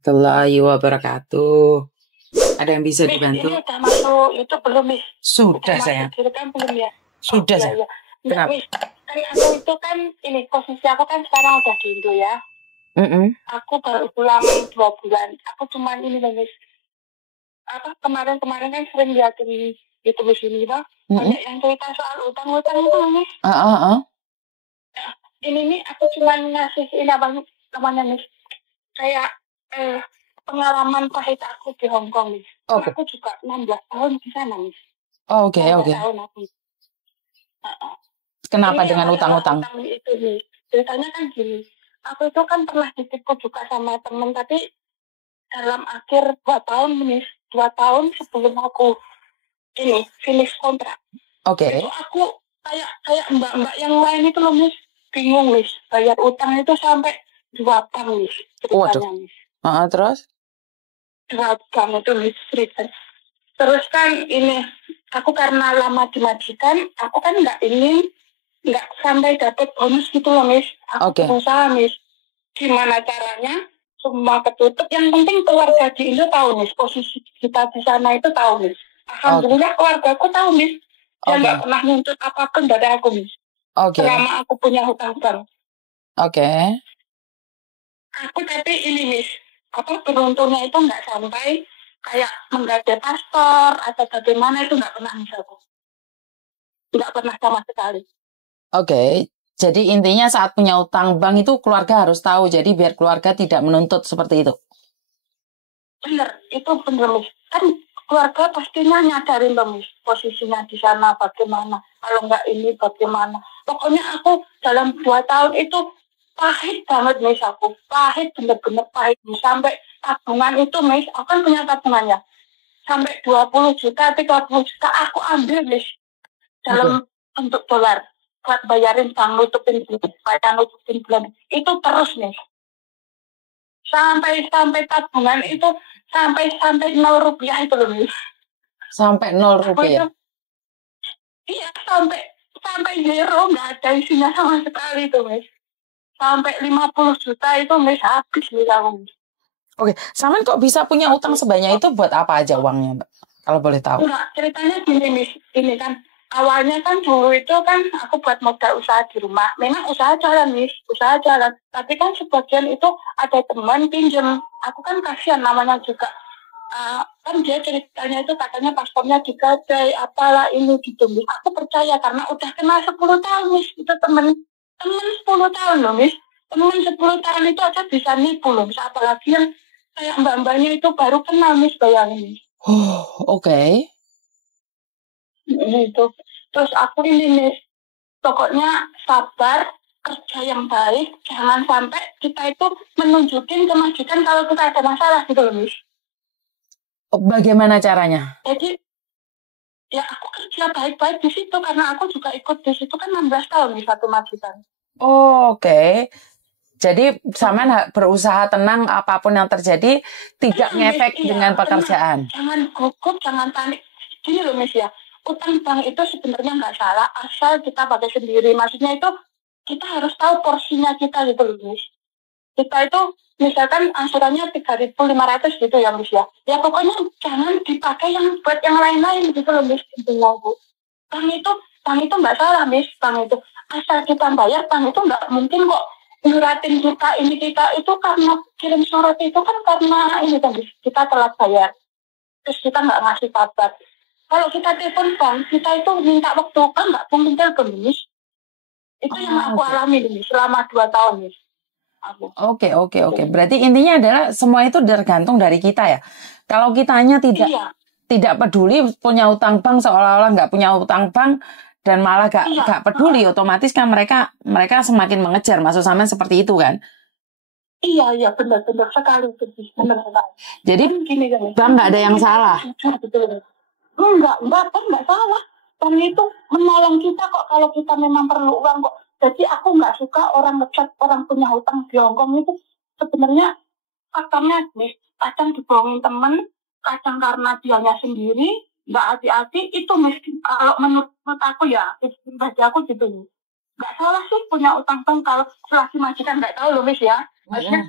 Warahmatullahi wabarakatuh. Ada yang bisa dibantu? Ini udah masuk itu belum, Miss? Sudah Udah saya. masuk direkam belum ya? Sudah Iya, saya. iya. Enggak, Kenapa? Miss. Kan aku itu kan, ini posisi aku kan sekarang udah di Indo ya. Aku baru pulang 2 bulan. Aku cuman ini loh, Miss. Kemarin kan sering liatin YouTube di sini, Pak. Banyak yang cerita soal utang-utang itu, Miss. Ini nih aku cuman ngasih ini apa namanya, Miss? Kayak pengalaman pahit aku di Hong Kong, Miss. Aku juga 16 tahun di sana, Miss. Oke. 16 tahun aku. Kenapa Ini dengan utang-utang? utang itu nih. Ceritanya kan gini. Aku itu kan pernah ditipu juga sama temen, tapi dalam akhir 2 tahun, Miss. 2 tahun sebelum aku ini finish kontrak. Itu aku kayak mbak-mbak yang lain itu loh, Miss. Bingung, Miss. Bayar utang itu sampai 2 bank, Miss. Ceritanya, Miss. Terus? 2 bank itu, Miss. Ceritanya. Terus kan ini, aku karena lama di majikan, aku kan nggak sampai dapat bonus gitu loh, Miss. Aku berusaha, Miss. Gimana caranya? Semua ketutup. Yang penting keluarga di Indo tahu, Miss. Posisi kita di sana itu tahu, Miss. Alhamdulillah keluarga aku tahu, Miss. Dia nggak pernah nuntut apapun dari aku, Miss. Selama aku punya hutang bank. Aku tapi ini, Miss. Beruntungnya itu nggak sampai kayak menggadai paspor atau bagaimana, itu nggak pernah, Miss, aku. Nggak pernah sama sekali. Jadi intinya saat punya utang bank itu keluarga harus tahu, jadi biar keluarga tidak menuntut seperti itu. Bener, itu bener, Miss. Kan keluarga pastinya nyadarin loh, Miss, posisinya di sana bagaimana. Kalau nggak ini bagaimana. Pokoknya aku dalam 2 tahun itu pahit banget, Miss, aku. Pahit, bener-bener pahit. Sampai tabungan itu, Miss, aku kan punya tabungannya. Sampai 20 juta, 30 juta aku ambil, Miss. Dalam bentuk dolar. Buat bayarin bank, nutupin bulan. Itu terus, Miss. Sampai tabungan itu sampai 0 rupiah itu loh, Miss. Sampai 0 rupiah? Iya, sampai zero, nggak ada isinya sama sekali itu, Miss. Sampai 50 juta itu, Miss, habis, Miss, aku. Saman kok bisa punya utang sebanyak itu, buat apa aja uangnya, Mbak? Kalau boleh tahu. Enggak, ceritanya gini, Miss. Ini kan, awalnya kan dulu itu kan aku buat modal usaha di rumah. Memang usaha jalan, Miss. Usaha jalan. Tapi kan sebagian itu ada teman pinjem. Aku kan kasihan namanya juga. Kan dia ceritanya itu katanya paspornya digadai, apalah ini gitu, Miss. Aku percaya karena udah kenal 10 tahun, Miss. Itu temen 10 tahun loh, Miss. Temen 10 tahun itu aja bisa nipu loh, Miss. Apalagi yang kayak mbak-mbaknya itu baru kenal, Miss, bayangin, Miss. Itu. Terus aku ini, Miss, pokoknya sabar, kerja yang baik, jangan sampai kita itu menunjukin ke majikan kalau kita ada masalah gitu loh, Miss. Bagaimana caranya? Jadi, ya aku kerja baik-baik di situ karena aku juga ikut di situ kan 16 tahun di satu majikan. Jadi Saman berusaha tenang, apapun yang terjadi tidak ngefek dengan pekerjaan. Jangan gugup, jangan panik. Gini loh, Miss, ya. Utang bank itu sebenarnya nggak salah asal kita pakai sendiri. Maksudnya itu kita harus tahu porsinya kita gitu loh, Miss. Kita itu misalkan angsurannya 3.500 gitu ya, Miss, ya. Ya pokoknya jangan dipakai yang buat yang lain-lain gitu loh, Miss. Bank itu nggak salah, Miss. Bank itu asal kita bayar, bank itu nggak mungkin kok nyuratin kita itu karena kirim surat itu kan karena ini kan, Miss, kita telat bayar. Terus kita nggak ngasih kabar. Kalau kita telepon bank, kita itu minta waktu, kan nggak mungkin telepon, Miss. Itu yang aku alami, Miss, selama 2 tahun, Miss. Oke. Berarti intinya adalah semua itu tergantung dari kita ya. Kalau kitanya tidak peduli punya utang bank, seolah-olah nggak punya utang bank dan malah nggak peduli, otomatis kan mereka semakin mengejar. Maksud Saman seperti itu kan? Iya, benar sekali. Benar sekali. Jadi bank nggak ada yang salah. Enggak salah. Bank itu menolong kita kok kalau kita memang perlu uang kok. Jadi aku nggak suka orang ngechat orang punya hutang di Hongkong itu sebenarnya faktornya nih, kadang dibohongin temen, kadang karena dianya sendiri, nggak hati-hati, itu miskin. Kalau menurut aku ya, bagi aku gitu nih. Nggak salah sih punya utang bank kalau selagi majikan nggak tahu loh, Miss, ya. Maksudnya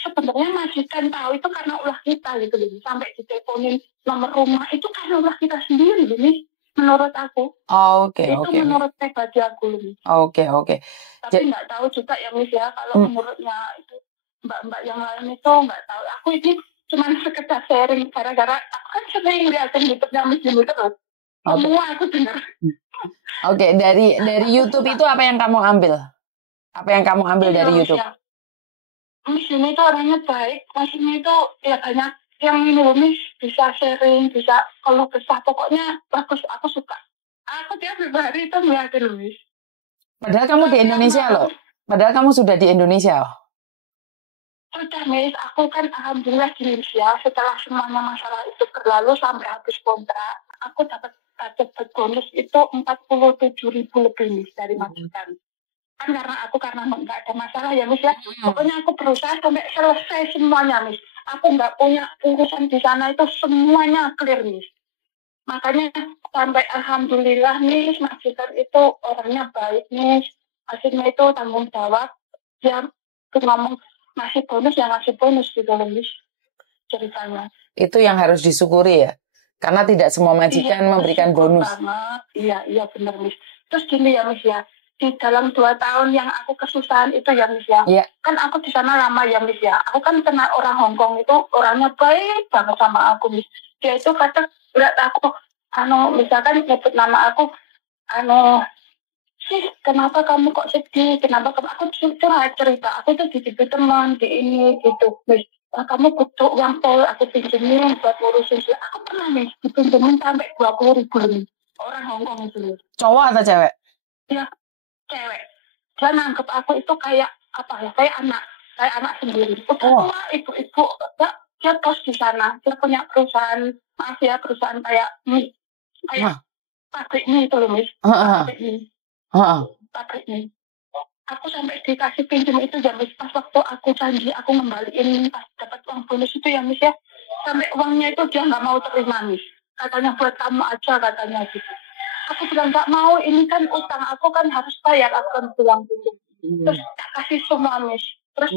sebenarnya majikan tahu itu karena ulah kita gitu loh. Sampai diteleponin nomor rumah itu karena ulah kita sendiri ini. Menurut aku. Oke, itu oke, menurut pribadi aku ini. oke. Tapi nggak tahu juga ya Miss ya, kalau menurutnya itu mbak-mbak yang lain itu nggak tahu. Aku ini cuma sekedar sharing gara-gara aku kan sering liatin YouTube-nya Miss Jimmy terus. Semua aku dengar. Oke, dari YouTube itu apa yang kamu ambil? Apa yang kamu ambil dari YouTube? Ya. Miss Jimmy itu orangnya baik, maksudnya itu ya banyak yang ini loh Miss, bisa sharing, bisa kalau kesah, pokoknya bagus, aku suka. Aku tiap hari itu ngeliatin loh Miss. Padahal kamu di Indonesia loh. Padahal kamu sudah di Indonesia. Sudah Miss, aku kan alhamdulillah di Indonesia. Setelah semuanya masalah itu berlalu sampai habis kontrak, aku dapat bonus itu 47.000 lebih Miss dari majikan. Kan karena nggak ada masalah ya Miss ya. Pokoknya aku berusaha sampai selesai semuanya Miss. Aku nggak punya urusan di sana itu semuanya clear Miss. Makanya sampai alhamdulillah Miss, majikan itu orangnya baik Miss. Akhirnya itu tanggung jawab. Dia ngomong ngasih bonus gitu loh Miss ceritanya. Itu yang harus disyukuri ya. Karena tidak semua majikan memberikan bonus. Iya benar Miss. Terus gini ya Miss ya. Di dalam 2 tahun yang aku kesusahan itu ya Miss ya. Yeah. Kan aku di sana lama ya Miss ya. Aku kan kenal orang Hongkong itu orangnya baik banget sama aku Miss. Dia itu kadang lihat aku misalkan nyebut nama aku Sis, kenapa kamu kok sedih? Kenapa aku curhat cerita? Aku tuh dititip teman di ini gitu. Miss, kamu butuh uang tol, aku pinjemin buat ngurusin. Aku pernah nih dipinjemin sampai 20.000 lebih. Orang Hongkong itu. Cowok atau cewek? Ya, cewek. Dia nganggep aku itu kayak apa ya? Kayak anak sendiri. Udah ibu-ibu, dia bos di sana. Dia punya perusahaan, maaf ya, perusahaan kayak pabrik mie itu loh, Miss. Pabrik mie. Pabrik mie. Aku sampai dikasih pinjam itu ya Miss, pas waktu aku janji aku ngembaliin pas dapat uang bonus itu ya Miss ya, sampai uangnya itu dia nggak mau terima Miss, katanya buat kamu aja katanya gitu. Aku bilang nggak mau, ini kan utang, aku kan harus bayar, aku kan bilang gitu. Terus tak kasih semua Miss. Terus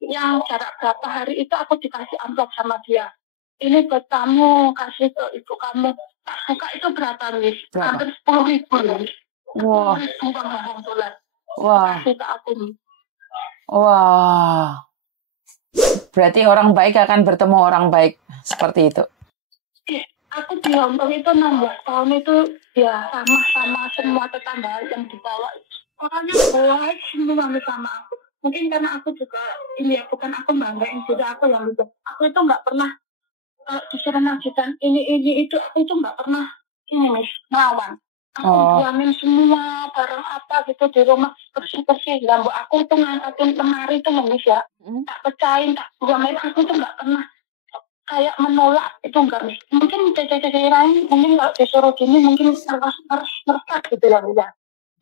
yang jarak berapa hari itu aku dikasih amplop sama dia, ini buat kamu, kasih ke ibu kamu. Tak buka itu berapa Miss? Hampir 10.000 Miss. 10.000 Bang Dolar. Wah. Kasih ke aku nih. Wah. Berarti orang baik akan bertemu orang baik seperti itu. Aku di Hongkong itu 16 tahun itu ya sama semua tetangga yang dibawa. Orangnya baik semua sama aku. Mungkin karena aku juga ini ya, bukan aku banggain juga aku yang lucu. Aku itu nggak pernah disuruh majikan ini itu, aku itu nggak pernah ini Miss ngelawan. Aku buangin semua barang apa gitu di rumah, bersih-bersih. Lampu aku tuh ngangkatin lemari tuh Miss ya. Tak pecahin, tak buangin, aku tuh nggak pernah kayak menolak itu enggak Miss. Mungkin cece-cece lain mungkin kalau disuruh gini mungkin harus gitu ya Miss.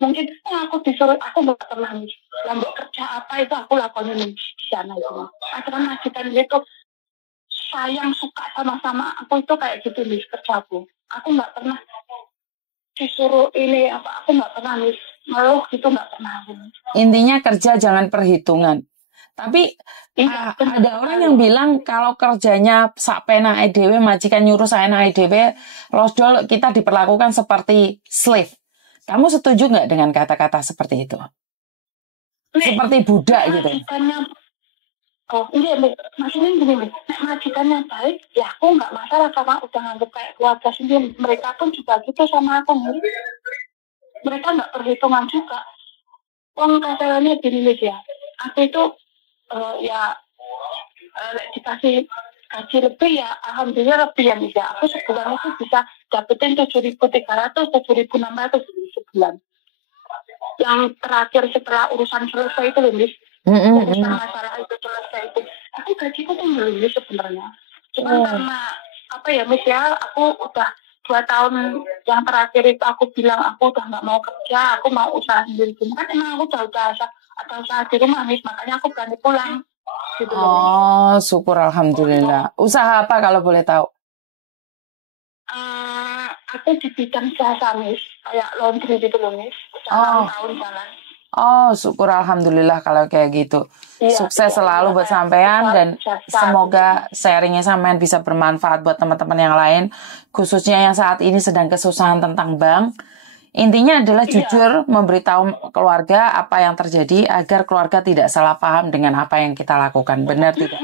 Mungkin aku disuruh, aku nggak pernah Miss. Lampu kerja apa itu aku lakukan di sana itu. Akhirnya majikan itu sayang, suka sama-sama aku itu kayak gitu Miss kerjaku. Aku nggak pernah disuruh ini apa, aku nggak pernah Miss ngeluh gitu, nggak pernah. Intinya kerja jangan perhitungan. Tapi ada orang yang bilang kalau kerjanya sak penae dhewe, majikan nyuruh saenae dhewe, losdol kita diperlakukan seperti slave. Kamu setuju nggak dengan kata-kata seperti itu? Seperti budak gitu. Iya, maksudnya gini, nek majikannya baik, ya aku nggak masalah karena udah nganggep kayak keluarga sendiri. Mereka pun juga gitu sama aku. Mereka nggak perhitungan juga. Uang kasarannya gini ya, aku itu dikasih gaji lebih ya, alhamdulillah lebih ya bisa. Aku sebulan itu bisa dapetin 7.300, 7.600 sebulan. Yang terakhir setelah urusan selesai itu Miss. Urusan masalah itu selesai itu. Aku gajiku tuh belum sebenarnya. Cuma karena apa ya Miss ya, aku udah 2 tahun yang terakhir itu aku bilang aku udah nggak mau kerja, aku mau usaha sendiri. Kan emang aku udah ada usaha di rumah Miss, makanya aku berani pulang. Gitu syukur alhamdulillah. Usaha apa kalau boleh tahu? Aku di bidang jasa Miss, kayak laundry gitu loh Miss. Udah 6 tahun jalan. Oh, syukur alhamdulillah kalau kayak gitu. Iya, Sukses iya, selalu iya, buat kayak sampean tetap dan sehat. semoga sharingnya sampean bisa bermanfaat buat teman-teman yang lain, khususnya yang saat ini sedang kesusahan tentang bank. Intinya adalah Iya, jujur memberitahu keluarga apa yang terjadi agar keluarga tidak salah paham dengan apa yang kita lakukan. Benar tidak?